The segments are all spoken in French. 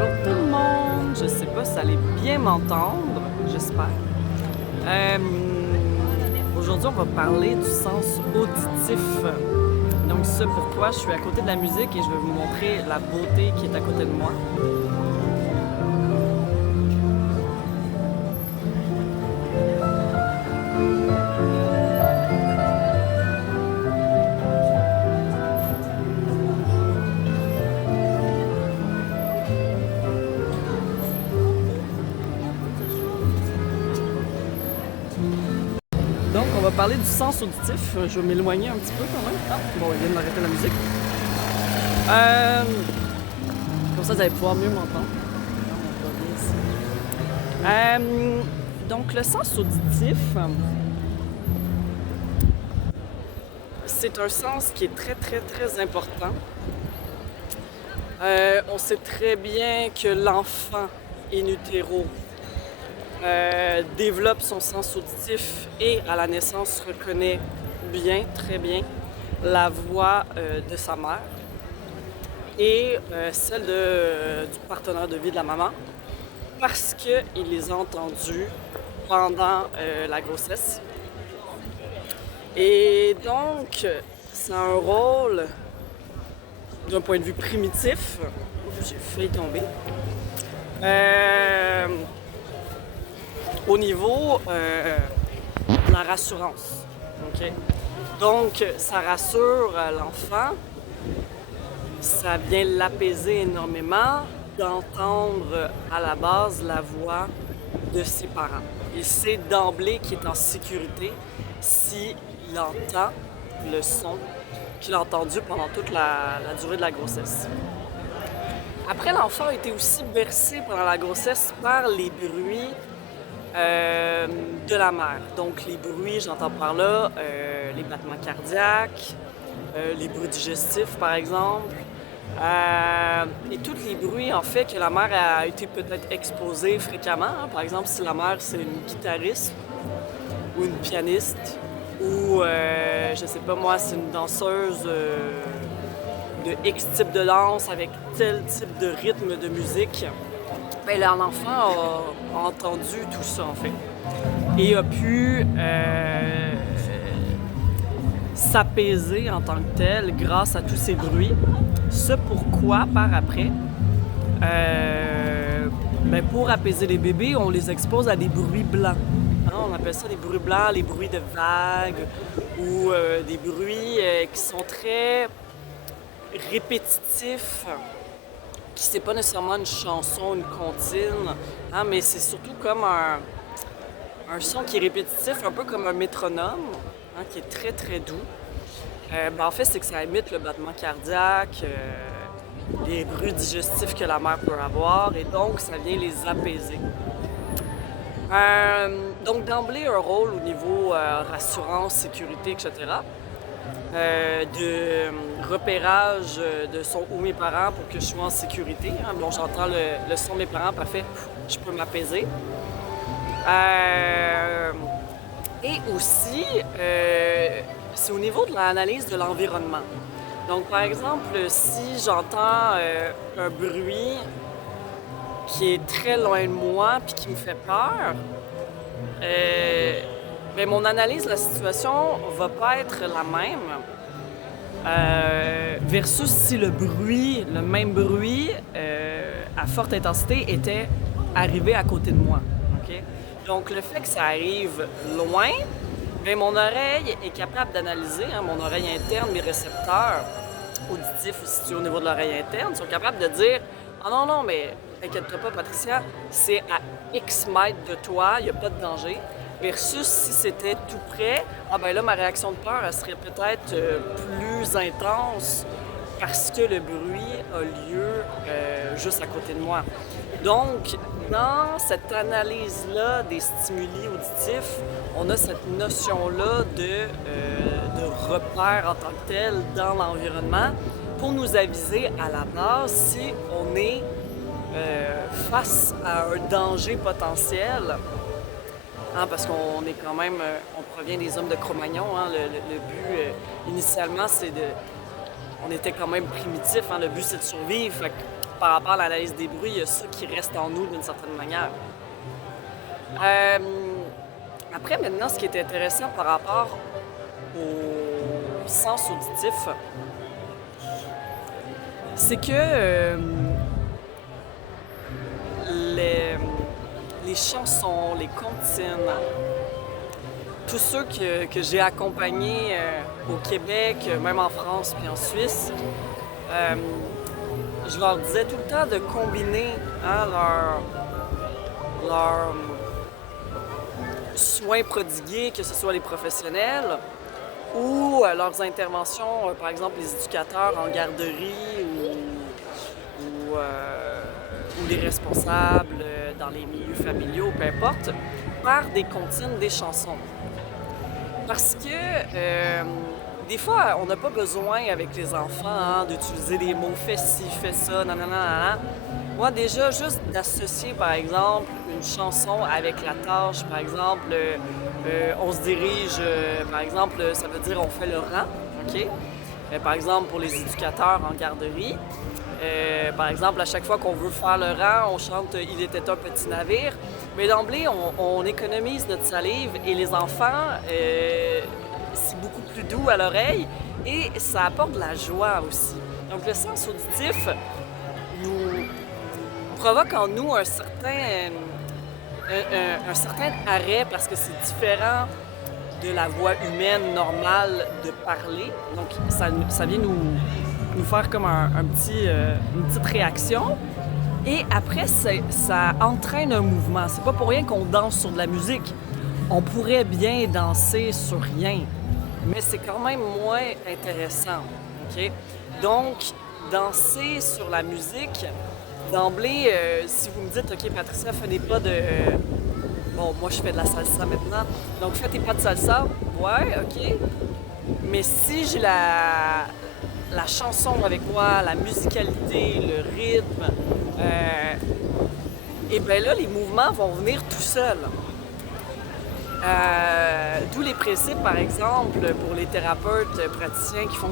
Bonjour tout le monde! Je sais pas si vous allez bien m'entendre, j'espère. Euh, Aujourd'hui, on va parler du sens auditif. Donc, c'est pourquoi je suis à côté de la musique et je vais vous montrer la beauté qui est à côté de moi. Donc, on va parler du sens auditif. Je vais m'éloigner un petit peu quand même. Ah, bon, il vient d'arrêter la musique. Comme ça, vous allez pouvoir mieux m'entendre. Donc, le sens auditif, c'est un sens qui est très, très, très important. On sait très bien que l'enfant in utero développe son sens auditif et à la naissance reconnaît bien, très bien, la voix de sa mère et celle du partenaire de vie de la maman parce qu'il les a entendus pendant la grossesse. Et donc, c'est un rôle d'un point de vue primitif. J'ai failli tomber. Au niveau de la rassurance. Okay? Donc, ça rassure l'enfant, ça vient l'apaiser énormément d'entendre à la base la voix de ses parents. Il sait d'emblée qu'il est en sécurité s'il entend le son qu'il a entendu pendant toute la durée de la grossesse. Après, l'enfant a été aussi bercé pendant la grossesse par les bruits de la mère. Donc les bruits, j'entends par là, les battements cardiaques, les bruits digestifs par exemple, et tous les bruits en fait que la mère a été peut-être exposée fréquemment. Hein. Par exemple, si la mère c'est une guitariste ou une pianiste ou je sais pas moi, c'est une danseuse de X type de danse avec tel type de rythme de musique. Ben, l'enfant a entendu tout ça, en fait, et a pu s'apaiser en tant que tel grâce à tous ces bruits. Ce pourquoi, par après, ben, pour apaiser les bébés, on les expose à des bruits blancs. Hein, on appelle ça des bruits blancs, les bruits de vagues ou des bruits qui sont très répétitifs. C'est pas nécessairement une chanson, une comptine, hein, mais c'est surtout comme un son qui est répétitif, un peu comme un métronome, hein, qui est très très doux. Ben, en fait, c'est que ça imite le battement cardiaque, les bruits digestifs que la mère peut avoir, et donc ça vient les apaiser. Donc d'emblée, un rôle au niveau rassurance, sécurité, etc. De repérage de son ou mes parents pour que je sois en sécurité. Hein. Bon, j'entends le son de mes parents, parfait, je peux m'apaiser. Et aussi, c'est au niveau de l'analyse de l'environnement. Donc, par exemple, si j'entends un bruit qui est très loin de moi puis qui me fait peur, bien, mon analyse de la situation va pas être la même versus si le même bruit à forte intensité était arrivé à côté de moi. Okay? Donc le fait que ça arrive loin, bien, mon oreille est capable d'analyser, hein, mon oreille interne, mes récepteurs auditifs situés au niveau de l'oreille interne sont capables de dire « Ah non, non, mais inquiète-toi pas, Patricia, c'est à X mètres de toi, il n'y a pas de danger. » Versus si c'était tout près, ah ben là, ma réaction de peur, elle serait peut-être plus intense parce que le bruit a lieu juste à côté de moi. Donc, dans cette analyse-là des stimuli auditifs, on a cette notion-là de repère en tant que tel dans l'environnement pour nous aviser à la base si on est face à un danger potentiel. Hein, parce qu'on est quand même, on provient des hommes de Cro-Magnon. Hein, le but, initialement, c'est de... On était quand même primitifs. Hein, le but, c'est de survivre. Fait par rapport à l'analyse des bruits, il y a ça qui reste en nous d'une certaine manière. Après, maintenant, ce qui est intéressant par rapport au sens auditif, c'est que les chansons, les comptines, tous ceux que j'ai accompagnés au Québec, même en France puis en Suisse, je leur disais tout le temps de combiner leurs soins prodigués, que ce soit les professionnels ou leurs interventions, par exemple les éducateurs en garderie ou les responsables dans les milieux familiaux, peu importe, par des comptines, des chansons. Parce que des fois, on n'a pas besoin avec les enfants d'utiliser des mots « fais ci, fais ça », nanana. Moi, déjà, juste d'associer, par exemple, une chanson avec la tâche, par exemple, on se dirige, par exemple, ça veut dire on fait le rang, OK? Par exemple, pour les éducateurs en garderie, par exemple, à chaque fois qu'on veut faire le rang, on chante « Il était un petit navire ». Mais d'emblée, on économise notre salive et les enfants, c'est beaucoup plus doux à l'oreille et ça apporte de la joie aussi. Donc le sens auditif nous provoque en nous un certain arrêt parce que c'est différent de la voix humaine normale de parler. Donc ça vient nous faire comme une petite réaction. Et après, ça entraîne un mouvement. C'est pas pour rien qu'on danse sur de la musique. On pourrait bien danser sur rien, mais c'est quand même moins intéressant. Okay? Donc, danser sur la musique, d'emblée, si vous me dites, OK, Patricia, fais des pas de... bon, moi, je fais de la salsa maintenant. Donc, fais tes pas de salsa. Ouais, OK. Mais si j'ai la chanson avec moi, la musicalité, le rythme, et bien là, les mouvements vont venir tout seuls. D'où les principes, par exemple, pour les thérapeutes praticiens qui font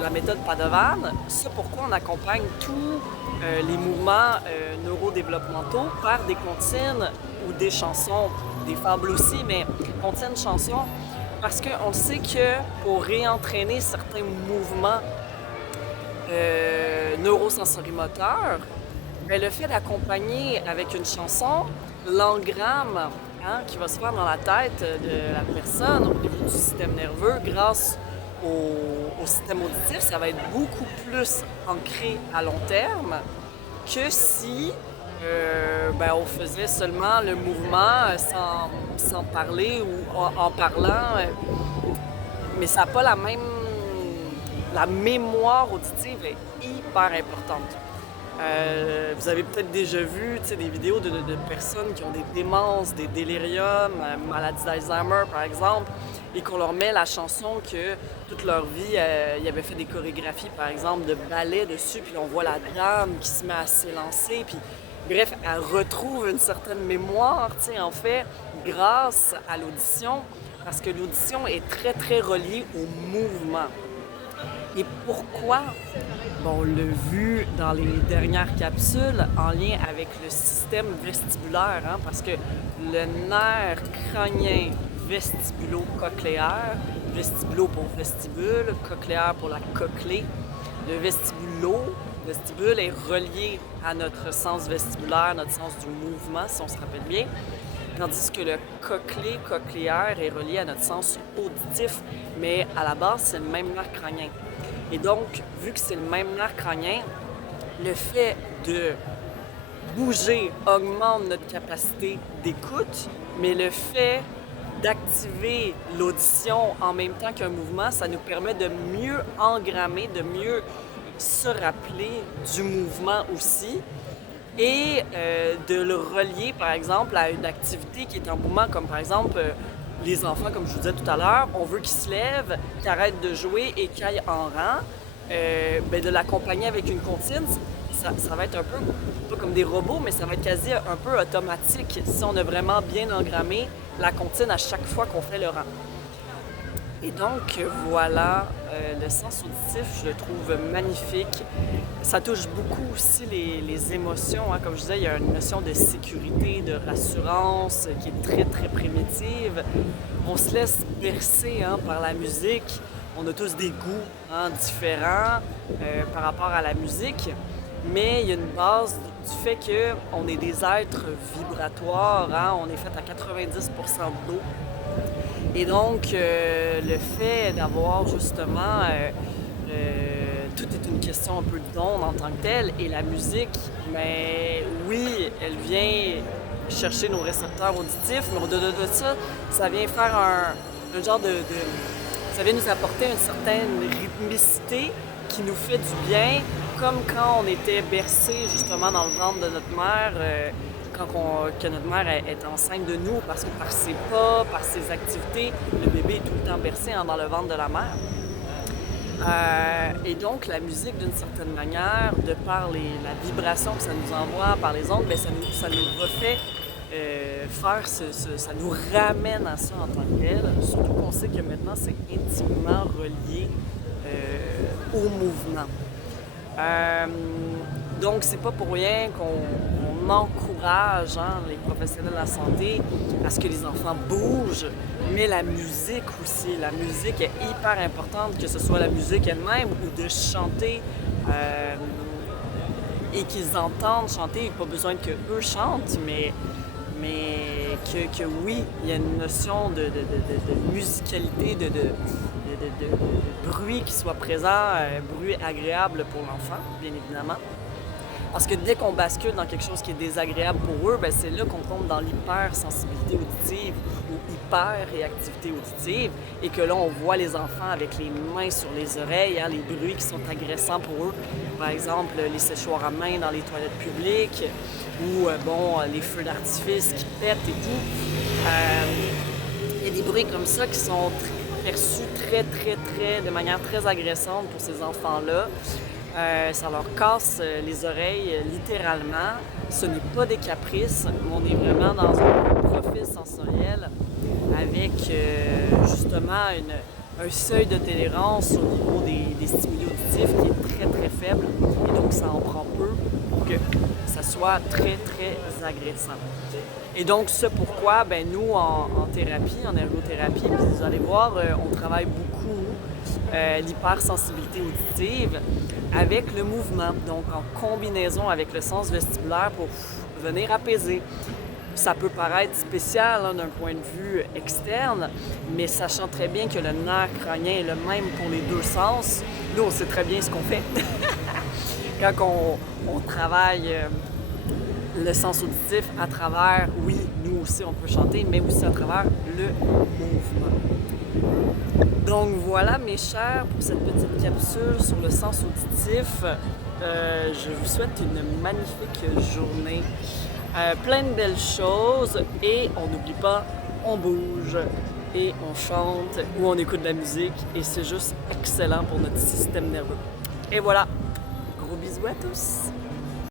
la méthode Padovan. C'est pourquoi on accompagne tous les mouvements neurodéveloppementaux par des comptines ou des chansons, des fables aussi, mais comptines, chansons, parce qu'on sait que pour réentraîner certains mouvements neurosensorimoteurs, bien, le fait d'accompagner avec une chanson l'engramme qui va se faire dans la tête de la personne au niveau du système nerveux grâce au système auditif, ça va être beaucoup plus ancré à long terme que si on faisait seulement le mouvement sans parler ou en parlant. Mais ça n'a pas la même... La mémoire auditive est hyper importante. Vous avez peut-être déjà vu des vidéos de personnes qui ont des démences, des déliriums, maladie d'Alzheimer par exemple, et qu'on leur met la chanson que toute leur vie, ils avaient fait des chorégraphies par exemple de ballet dessus, puis on voit la dame qui se met à s'élancer, puis bref, elle retrouve une certaine mémoire, en fait, grâce à l'audition, parce que l'audition est très très reliée au mouvement. Et pourquoi? Bon, on l'a vu dans les dernières capsules en lien avec le système vestibulaire, parce que le nerf crânien vestibulo-cochléaire, vestibulo pour vestibule, cochléaire pour la cochlée, le vestibule est relié à notre sens vestibulaire, notre sens du mouvement, si on se rappelle bien, tandis que le cochléaire est relié à notre sens auditif, mais à la base, c'est le même nerf crânien. Et donc, vu que c'est le même nerf crânien, le fait de bouger augmente notre capacité d'écoute, mais le fait d'activer l'audition en même temps qu'un mouvement, ça nous permet de mieux engrammer, de mieux se rappeler du mouvement aussi et de le relier, par exemple, à une activité qui est en mouvement, comme par exemple... les enfants, comme je vous disais tout à l'heure, on veut qu'ils se lèvent, qu'ils arrêtent de jouer et qu'ils aillent en rang. De l'accompagner avec une comptine, ça va être un peu, pas comme des robots, mais ça va être quasi un peu automatique si on a vraiment bien engrammé la comptine à chaque fois qu'on fait le rang. Et donc, voilà, le sens auditif, je le trouve magnifique. Ça touche beaucoup aussi les émotions, hein. Comme je disais, il y a une notion de sécurité, de rassurance qui est très, très primitive. On se laisse bercer, hein, par la musique. On a tous des goûts, hein, différents par rapport à la musique. Mais il y a une base du fait qu'on est des êtres vibratoires, hein. On est fait à 90% d'eau. Et donc, le fait d'avoir justement, tout est une question un peu d'onde en tant que telle, et la musique, mais oui, elle vient chercher nos récepteurs auditifs, mais au-delà de ça, ça vient faire un genre ça vient nous apporter une certaine rythmicité qui nous fait du bien, comme quand on était bercé justement dans le ventre de notre mère. Que notre mère est enceinte de nous, parce que par ses pas, par ses activités, le bébé est tout le temps bercé, hein, dans le ventre de la mère. Et donc la musique, d'une certaine manière, de par la vibration que ça nous envoie par les ondes, bien, ça nous refait faire ça nous ramène à ça en tant que tel, surtout qu'on sait que maintenant c'est intimement relié au mouvement. Donc, c'est pas pour rien qu'on encourage, hein, les professionnels de la santé à ce que les enfants bougent, mais la musique aussi. La musique est hyper importante, que ce soit la musique elle-même ou de chanter et qu'ils entendent chanter. Pas besoin qu'eux chantent, mais que oui, il y a une notion de musicalité, de bruit qui soit présent, bruit agréable pour l'enfant, bien évidemment. Parce que dès qu'on bascule dans quelque chose qui est désagréable pour eux, ben c'est là qu'on tombe dans l'hypersensibilité auditive ou hyper-réactivité auditive, et que là, on voit les enfants avec les mains sur les oreilles, hein, les bruits qui sont agressants pour eux. Par exemple, les séchoirs à main dans les toilettes publiques, ou les feux d'artifice qui pètent et tout. Il y a des bruits comme ça qui sont perçus de manière très agressante pour ces enfants-là. Ça leur casse les oreilles littéralement. Ce n'est pas des caprices, on est vraiment dans un profil sensoriel avec justement un seuil de tolérance au niveau des stimuli auditifs qui est très faible, et donc ça en prend peu pour que ça soit très agressant. Et donc, ce pourquoi, nous, en thérapie, en ergothérapie, vous allez voir, on travaille beaucoup l'hypersensibilité auditive avec le mouvement, donc en combinaison avec le sens vestibulaire pour venir apaiser. Ça peut paraître spécial, hein, d'un point de vue externe, mais sachant très bien que le nerf crânien est le même pour les deux sens, nous, on sait très bien ce qu'on fait. Quand on travaille le sens auditif à travers, oui, nous aussi on peut chanter, mais aussi à travers le mouvement. Donc voilà, mes chers, pour cette petite capsule sur le sens auditif, je vous souhaite une magnifique journée, plein de belles choses, et on n'oublie pas, on bouge et on chante ou on écoute de la musique, et c'est juste excellent pour notre système nerveux. Et voilà, gros bisous à tous!